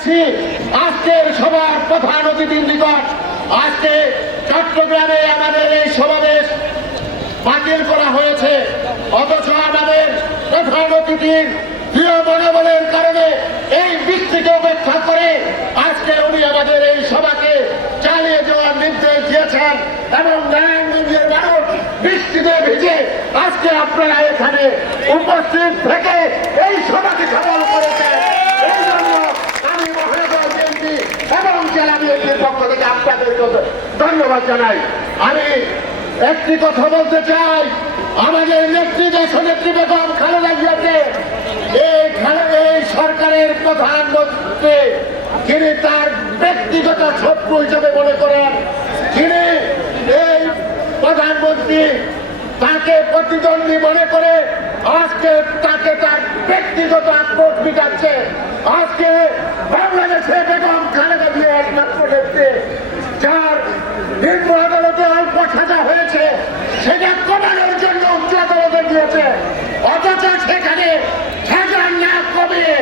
আজকের সভার প্রধান অতিথির নিকট আজকে চট্টগ্রামে আমাদের এই সমাবেশ বাতিল করা হয়েছে, অথচ আমাদের প্রধান অতিথির প্রিয় মনোবলের কারণে এই বৃষ্টিকে উপেক্ষা করে আজকে উনি আমাদের এই সভাকে চালিয়ে যাওয়ার নির্দেশ দিয়েছেন এবং নারায়ণগঞ্জের মানুষ বৃষ্টিতে ভিজে আজকে আপনারা এখানে উপস্থিত থেকে এই সভাকে সফল করেছেন। এই জন্য আমি মহানগর বিএনপি এবং জেলা বিএনপির পক্ষ থেকে আপনাদেরকে ধন্যবাদ জানাই। আমি একটি কথা বলতে চাই, আমাদের নেত্রী দেশনেত্রী বেগম খালেদা জিয়াকে এই সরকারের প্রধানমন্ত্রী যিনি তার ব্যক্তিগত শত্রু হিসেবে মনে করেন, যিনি এই প্রধানমন্ত্রী তাকে প্রতিদ্বন্দ্বী মনে করে আজকে তাকে তার ব্যক্তিগত আক্রোশ মিটাচ্ছে। আজকে বাংলাদেশে বেগম খালেদা জিয়া একমাত্র নেত্রী যার নিম্ন আদালতে অল্প সাজা হয়েছে সেটা কমানোর জন্য উচ্চ আদালতে দিয়েছে, অথচ সেখানে সাজা না কমিয়ে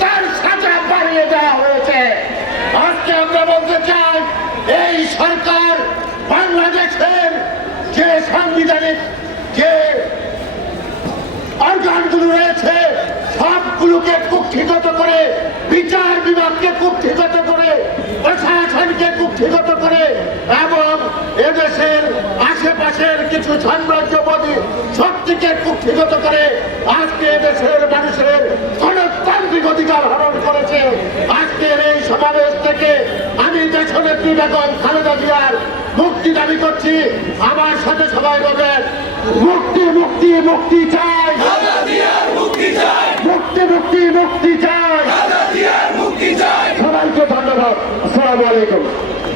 তার সাজা বাড়িয়ে দেওয়া হয়েছে। আজকে আমরা বলতে চাই এই সরকার বাংলাদেশের যে সাংবিধানিক যে অর্গানগুলো রয়েছে সবগুলোকে কুক্ষিগত করে, বিচার বিভাগকে কুক্ষিগত করে, প্রশাসনকে কুক্ষিগত করে এবং এদেশের আশেপাশের কিছু সাম্রাজ্যবাদী শক্তিকে কুক্ষিগত করে আজকে এদেশের মানুষের গণতান্ত্রিক অধিকার হরণ করেছে। আজকের এই সমাবেশ থেকে আমি দেশনেত্রী বেগম খালেদা জিয়ার মুক্তি দাবি করছি। আমার সাথে সবাই বলবেন মুক্তি মুক্তি মুক্তি চাই, মুক্তি মুক্তি মুক্তি চাই। সবাইকে ধন্যবাদ। আসসালামু আলাইকুম।